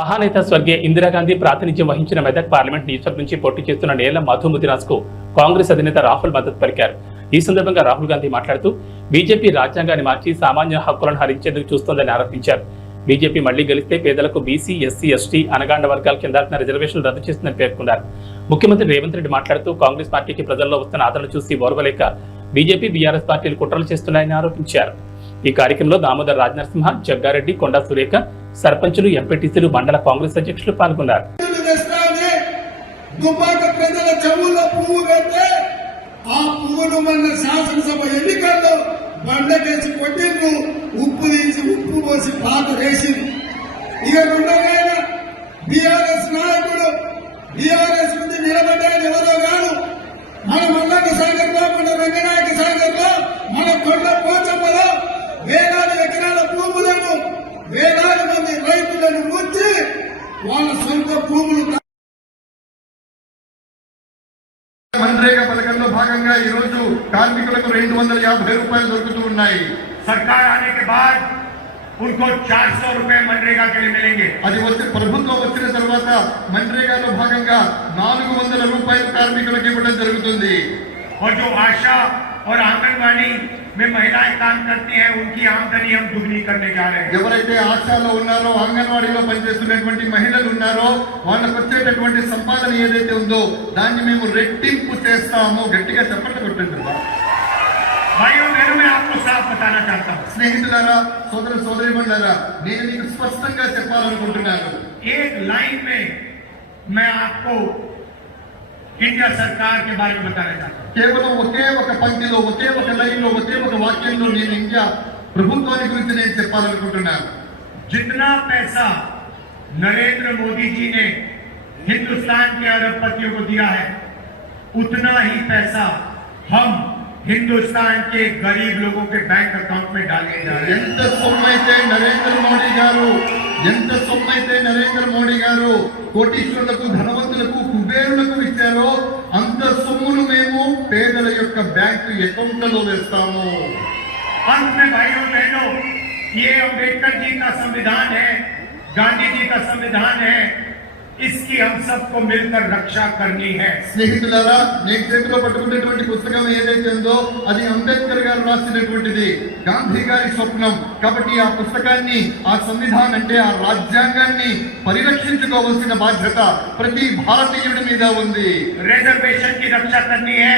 మహానేత స్వర్గీయ ఇందిరాగాంధీ ప్రాతినిధ్యం వహించిన మెదక్ పార్లమెంట్ నియోజకవర్గం నుంచి పోటీ చేస్తున్న నేల మధుముదిరాజ్కు కాంగ్రెస్ అధినేత రాహుల్ మద్దతు పలికారు. ఈ సందర్భంగా రాహుల్ గాంధీ మాట్లాడుతూ బీజేపీ రాజ్యాంగాన్ని మార్చి సామాన్య హక్కులను హరించేందుకు చూస్తోందని ఆరోపించారు. బీజేపీ మళ్ళీ గెలిస్తే పేదలకు బీసీ ఎస్సీ ఎస్టీ అనగాండ వర్గాల కింద రిజర్వేషన్లు రద్దు చేస్తుందని పేర్కొన్నారు. ముఖ్యమంత్రి రేవంత్ రెడ్డి మాట్లాడుతూ కాంగ్రెస్ పార్టీకి ప్రజల్లో వస్తున్న ఆదరణ చూసి ఓర్వలేక బీజేపీ బీఆర్ఎస్ పార్టీలు కుట్రలు చేస్తున్నాయని ఆరోపించారు. ఈ కార్యక్రమంలో దామోదర్ రాజనరసింహ జగ్గారెడ్డి కొండా సురేఖ సర్పంచులు ఎంపీటీసీలు మండల కాంగ్రెస్ అధ్యక్షులు పాల్గొన్నారు. పువ్వులు తెస్తానే దుబ్బాక ప్రజల చెవుల్లో పువ్వు పెడితే ఆ పువ్వును మన శాసనసభ ఎన్నికల్లో బండకేసి కొట్టిండ్రు. ఉప్పు తీసి ఉప్పు పోసి పాత వేసింది ఇక రెండోగాయన బీఆర్ఎస్ నాయకుడు బీఆర్ఎస్ నుంచి నిలబడ్డాడు ఎవరో కాదు. మన మల్లన్న సాగర్లో మన రంగనాయక సాగర్లో మన కొండ పోచమ్మలో వేలాది ఎకరాల భూములను వేలాది మంది రైతులను ముంచి వాళ్ళ సొంత భూములు మన్రేగా పథకంలో భాగంగా ఈ రోజు కార్మికులకు రెండు వందల యాభై రూపాయలు దొరుకుతూ ఉన్నాయి सरकार आने के बाद उनको 400 रुपए मनरेगा के लिए मिलेंगे అది వచ్చి ప్రభుత్వం వచ్చిన తర్వాత మన్రేగాలో భాగంగా నాలుగు వందల రూపాయలు కార్మికులకు ఇవ్వడం జరుగుతుంది और जो आशा और आंगनबाड़ी में महिलाएं काम करती हैं उनकी आमदनी हम दुगनी करने जा रहे हैं ఎవరైతే ఆశాలో ఉన్నారో అంగన్వాడీలో పనిచేస్తున్నటువంటి మహిళలు ఉన్నారో వాళ్ళకు వచ్చేటటువంటి సంపాదన ఏదైతే ఉందో దాన్ని మేము రెట్టింపు చేస్తాము గట్టిగా చెప్పట్లు కొట్టండి भाइयों बहनों मैं आपको साफ बताना चाहता हूँ స్నేహితులారా సోదర సోదరిమణులారా నేను మీకు స్పష్టంగా చెప్పాలనుకుంటున్నాను एक लाइन में मैं आपको इंडिया सरकार के बारे में बताना चाहता हूँ కేవలం ఒకే ఒక పంక్తిలో ఒకే ఒక లైన్ లో ఒకే ఒక వాక్యంలో నేను ఇండియా ప్రభుత్వాన్ని గురించి నేను చెప్పాలనుకుంటున్నాను जितना पैसा नरेंद्र मोदी जी ने हिंदुस्तान के अरबपतियों को दिया है उतना ही पैसा हम हिंदुस्तान के गरीब लोगों के बैंक अकाउंट में डालने जा रहे हैं ఎంత సొమ్ము అయితే నరేంద్ర మోడీ గారు ఎంత సొమ్ము అయితే నరేంద్ర మోడీ గారు కోటీశ్వరులకు ధనవంతులకు యొక్క బ్యాంకు అకౌంట్లలో వేస్తాము अंत में भाइयों बहनों ये अम्बेडकर जी का संविधान है गांधी जी का संविधान है इसकी हम सबको मिलकर रक्षा करनी है స్నేహితులారా నేను చేతిలో పట్టుకున్నటువంటి పుస్తకం ఏదైతే ఉందో అది అంబేద్కర్ గారు రాసినటువంటిది గాంధీ గారి స్వప్నం కాబట్టి ఆ పుస్తకాన్ని ఆ సంవిధానం అంటే ఆ రాజ్యాంగాన్ని పరిరక్షించుకోవాల్సిన బాధ్యత ప్రతి భారతీయుడి మీద ఉంది रिजर्वेशन की रक्षा करनी है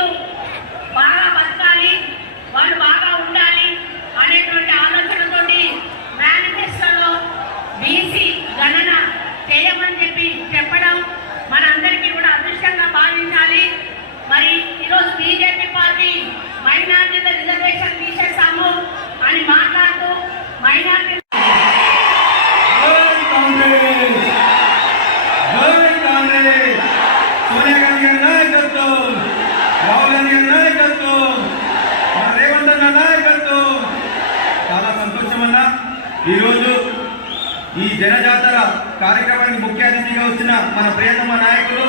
పార్టీ మైనార్టీల రిజర్వేషన్ తీసేస్తాము అని మాట్లాడుతూ మైనార్టీ గారి గారి చాలా ఈరోజు ఈ జనజాతర కార్యక్రమానికి ముఖ్య అతిథిగా వచ్చిన మన ప్రియతమ నాయకులు